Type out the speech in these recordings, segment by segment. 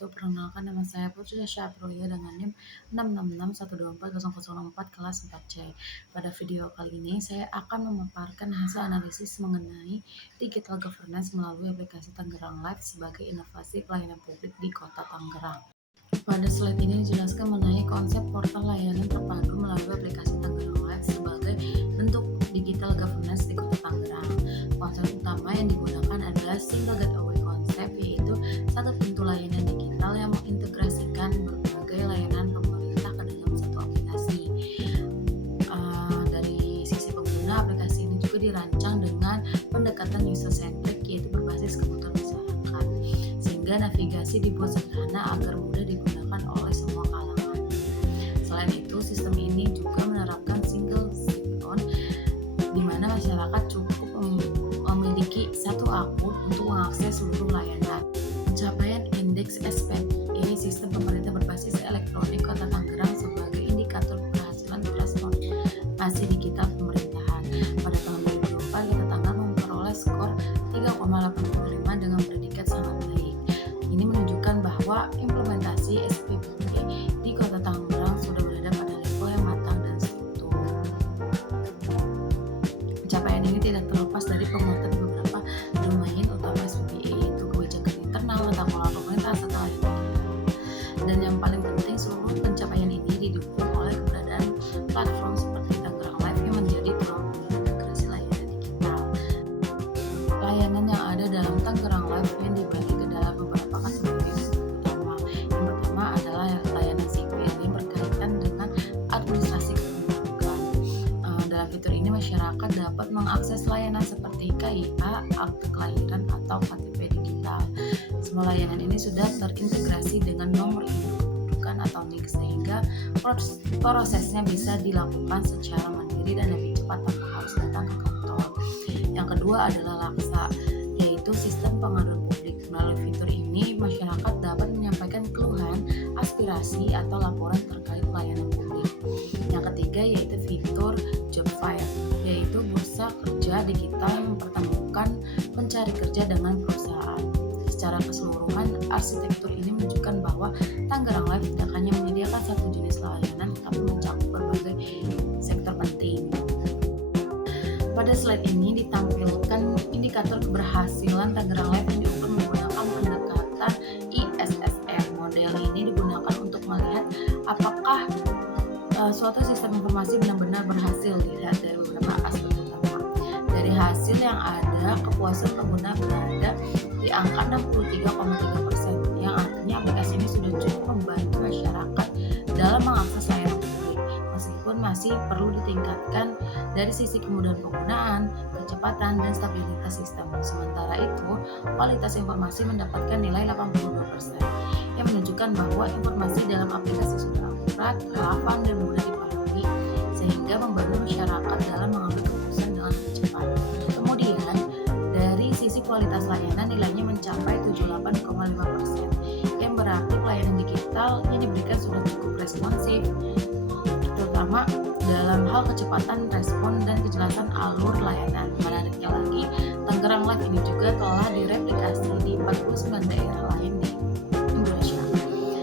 wabarakatuh. Perkenalkan nama saya Putri Syafruya dengan NIM 666124004 kelas 4C. Pada video kali ini saya akan memaparkan hasil analisis mengenai digital governance melalui aplikasi Tangerang Live sebagai inovasi pelayanan publik di Kota Tangerang. Pada slide ini dijelaskan mengenai konsep portal layanan terpadu melalui aplikasi Tangerang Live sebagai bentuk digital governance di Kota Tangerang. Konsep utama yang digunakan adalah single gateway konsep, yaitu satu pintu layanan digital yang mengintegrasikan berbagai layanan pemerintah ke dalam satu aplikasi. Dari sisi pengguna, aplikasi ini juga dirancang dengan pendekatan user-centric, yaitu berbasis kebutuhan masyarakat, sehingga navigasi dibuat sederhana agar mudah digunakan oleh semua kalangan. Selain itu, sistem ini juga menerapkan single sign-on, di mana masyarakat cukup memiliki satu akun untuk mengakses seluruh layanan. Pencapaian indeks SPE, sistem pemerintah berbasis elektronik Kota Tangerang, sebagai indikator keberhasilan transformasi digital pemerintahan. Pada tahun 2024, Kota Tangerang memperoleh skor 3,85 dengan predikat sangat baik. Ini menunjukkan bahwa implementasi SPE di Kota Tangerang sudah berada pada level yang matang dan struktur. Pencapaian ini tidak terlepas dari penguatan beberapa domain utama SPE, yaitu kebijakan internal, tata kelola pemerintah, serta layanan digital. Dan yang paling penting, seluruh pencapaian ini didukung oleh keberadaan platform seperti Tangerang Live yang menjadi tulang punggung integrasi layanan digital. Layanan yang ada dalam Tangerang Live yang dibagi ke dalam beberapa kategori utama. Yang pertama adalah layanan sipil yang berkaitan dengan administrasi kependudukan. Dalam fitur ini masyarakat dapat mengakses layanan seperti KIA, akte kelahiran, atau KTP digital. Semua layanan ini sudah terintegrasi dengan nomor induk kependudukan atau NIK, sehingga prosesnya bisa dilakukan secara mandiri dan lebih cepat tanpa harus datang ke kantor. Yang kedua adalah Laksa, yaitu sistem pengaduan publik. Melalui fitur ini, masyarakat dapat menyampaikan keluhan, aspirasi, atau laporan terkait layanan publik. Yang ketiga yaitu fitur Job Fair, yaitu bursa kerja digital yang mempertemukan pencari kerja dengan perusahaan. Secara keseluruhan, arsitektur ini menunjukkan bahwa Tangerang Live tidak hanya menyediakan satu jenis layanan, tetapi mencakup berbagai sektor penting. Pada slide ini ditampilkan indikator keberhasilan Tangerang Live yang diukur menggunakan pendekatan ISSN. Model ini digunakan untuk melihat apakah suatu sistem informasi benar-benar berhasil, dilihat dari beberapa aspek utama. Dari hasil yang ada, kepuasan pengguna berada di angka 63,3%, yang artinya aplikasi ini sudah cukup membantu masyarakat dalam mengakses layanan publik, meskipun masih perlu ditingkatkan dari sisi kemudahan penggunaan, kecepatan, dan stabilitas sistem. Sementara itu, kualitas informasi mendapatkan nilai 82%, yang menunjukkan bahwa informasi dalam aplikasi sudah akurat, relevan, dan mudah dipahami, sehingga membantu masyarakat dalam mengambil keputusan dengan lebih cepat. Kemudian, dari sisi kualitas layanan, nilainya mencapai 78,5%, yang berarti pelayanan digital yang diberikan sudah cukup responsif, terutama dalam hal kecepatan respon dan kejelasan alur layanan. Menariknya lagi, Tangerang Live ini juga telah direplikasi di 49 daerah lain di Indonesia,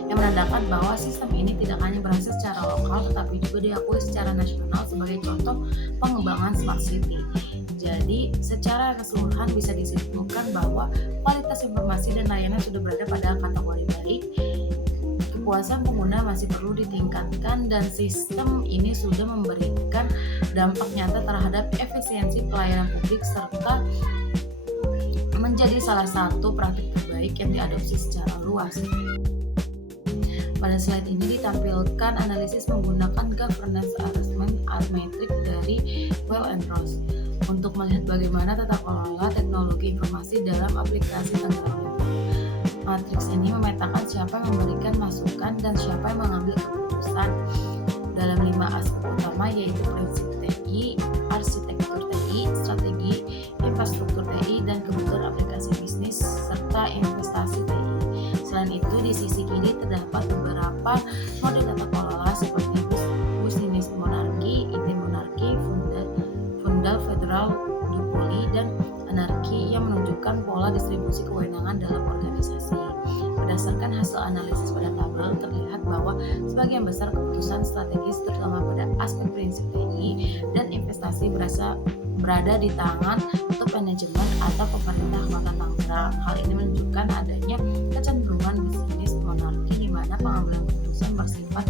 yang menandakan bahwa sistem ini tidak hanya berhasil secara lokal, tetapi juga diakui secara nasional sebagai contoh pengembangan smart city. Jadi, secara keseluruhan bisa disimpulkan bahwa kualitas informasi dan layanan sudah berada pada kategori baik, kepuasan pengguna masih perlu ditingkatkan, dan sistem ini sudah memberikan dampak nyata terhadap efisiensi pelayanan publik serta menjadi salah satu praktik terbaik yang diadopsi secara luas. Pada slide ini ditampilkan analisis menggunakan governance assessment metric dari Well and Ross untuk melihat bagaimana tata kelola teknologi informasi dalam aplikasi Tangerang Live. Matriks ini memetakan siapa yang memberikan masukan dan siapa yang mengambil keputusan dalam 5 aspek utama, yaitu prinsip TI, arsitektur TI, strategi, infrastruktur TI, dan kebutuhan aplikasi bisnis, serta investasi TI. Selain itu, di sisi kiri terdapat beberapa model tata kelola seperti business monarki, ide monarki, fundal federal, duopoly, dan anarki, yang menunjukkan pola distribusi kewenangan dalam organisasi. Berdasarkan hasil analisis pada tabel, terlihat bahwa sebagian besar keputusan strategis terutama pada aspek prinsip TI dan investasi berada di tangan top manajemen atau pemerintah Kota Tangerang. Hal ini menunjukkan adanya kecenderungan bisnis monarki di mana pengambilan keputusan bersifat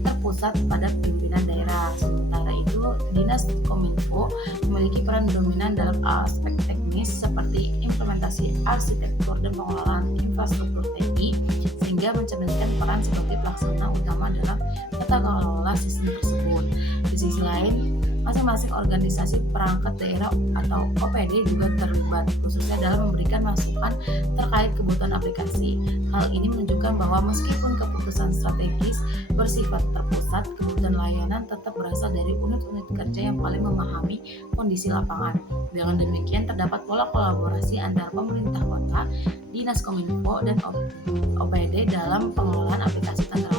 terpusat pada pimpinan daerah. Sementara itu, Dinas Kominfo memiliki peran dominan dalam aspek teknis seperti implementasi arsitektur dan pengelolaan infrastruktur TI, sehingga mencerminkan peran sebagai pelaksana utama dalam tata kelola sistem tersebut. Di sisi lain, masing-masing organisasi perangkat daerah atau OPD juga terlibat, khususnya dalam memberikan masukan terkait kebutuhan aplikasi. Hal ini menunjukkan bahwa meskipun keputusan strategis bersifat terpusat, kebutuhan layanan tetap berasal dari unit-unit kerja yang paling memahami kondisi lapangan. Dengan demikian, terdapat pola kolaborasi antara pemerintah kota, Dinas Kominfo, dan OPD dalam pengelolaan aplikasi Tangerang